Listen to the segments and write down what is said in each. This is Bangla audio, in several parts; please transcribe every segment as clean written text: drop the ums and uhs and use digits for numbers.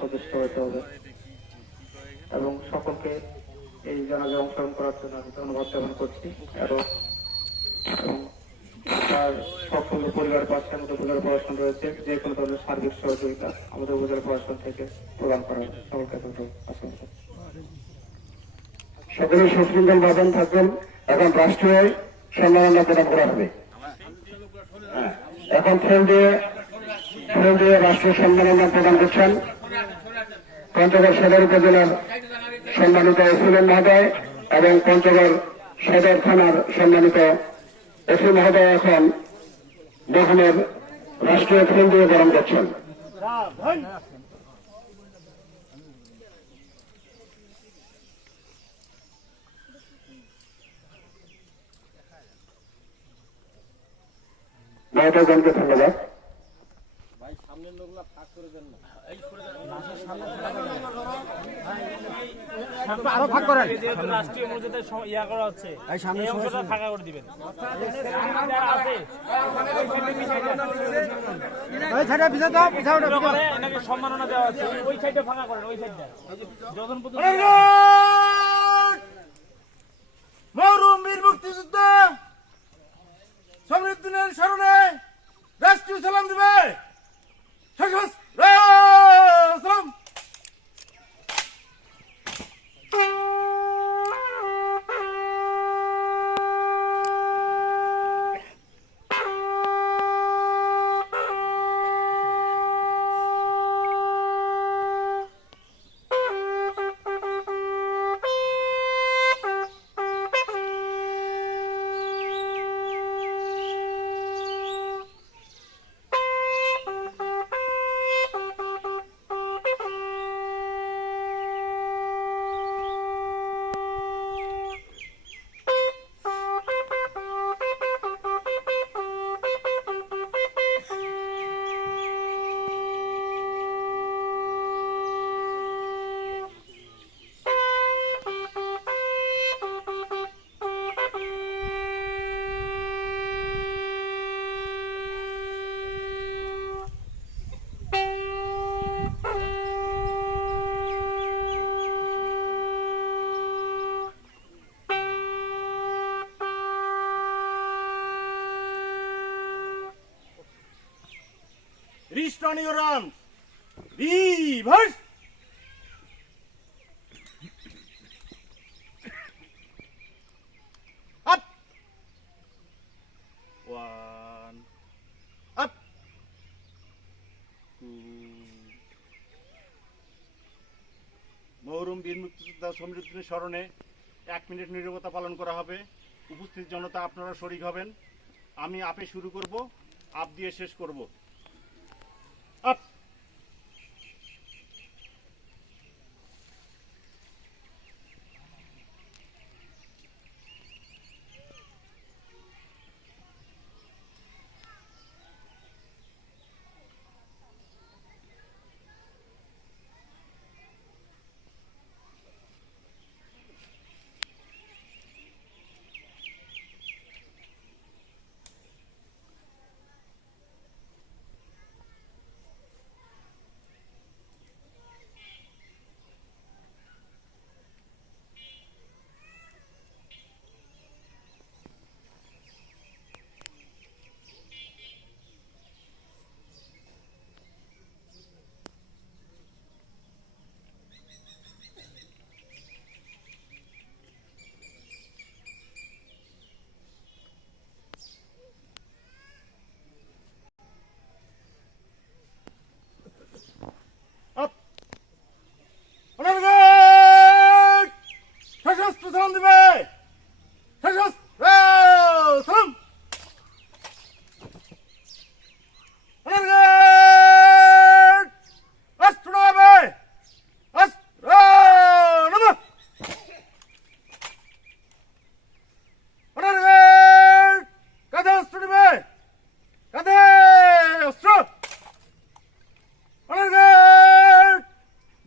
সচেষ্ট হতে হবে এবং সকলকে এই জানাজায় অংশগ্রহণ করার জন্য আমি ধন্যবাদ জ্ঞাপন করছি এবং তার সকল পরিবার পাশে আমাদের উপজেলা প্রশাসন রয়েছে, যে কোনো ধরনের সার্বিক সহযোগিতা আমাদের উপজেলা প্রশাসন থেকে প্রদান করা হবে। সকলকে ধন্যবাদ। সকলে সুশৃঙ্খল বাদন থাকবেন। এখন রাষ্ট্রীয় সম্মাননা প্রদান করা হবে। এখন ফুল দিয়ে রাষ্ট্রীয় সম্মাননা প্রদান করছেন পঞ্চগড় সদর উপজেলার সম্মানিত এসিলেন মহোদয় এবং পঞ্চগড় সদর থানার সম্মানিত এসি মহোদয় এখন দোকানের রাষ্ট্রীয় ফুল দিয়ে বরণ করছেন। মহোদয়গণকে ধন্যবাদ। আরো ভাগ করেন, রাষ্ট্রীয় মর্যাদায় ইয়া করা হচ্ছে, এই অংশটা ফাঁকা করে দিবেন। এনাকে সম্মাননা দেওয়া হচ্ছে, ওই সাইডে ফাঁকা করেন, ওই সাইডটা যখন মরহুম বীর মুক্তিযোদ্ধা সমৃদ্ধিনের স্মরণে রাষ্ট্রীয় সালাম দিবে। সালাম। Return your arms. Reverse. Up. One. Up. Two. মরহুম বীর মুক্তিযোদ্ধা সমৃদ্ধির স্মরণে 1 মিনিট নীরবতা পালন করা হবে। উপস্থিত জনতা আপনারা শরীক হবেন। আমি আপে শুরু করব, আপ দিয়ে শেষ করব। Up. সালাম দিবে। সালাম।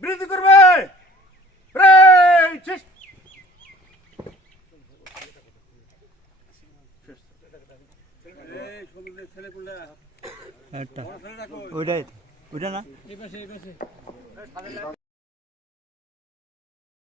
বৃদ্ধি করবে। ওইটা না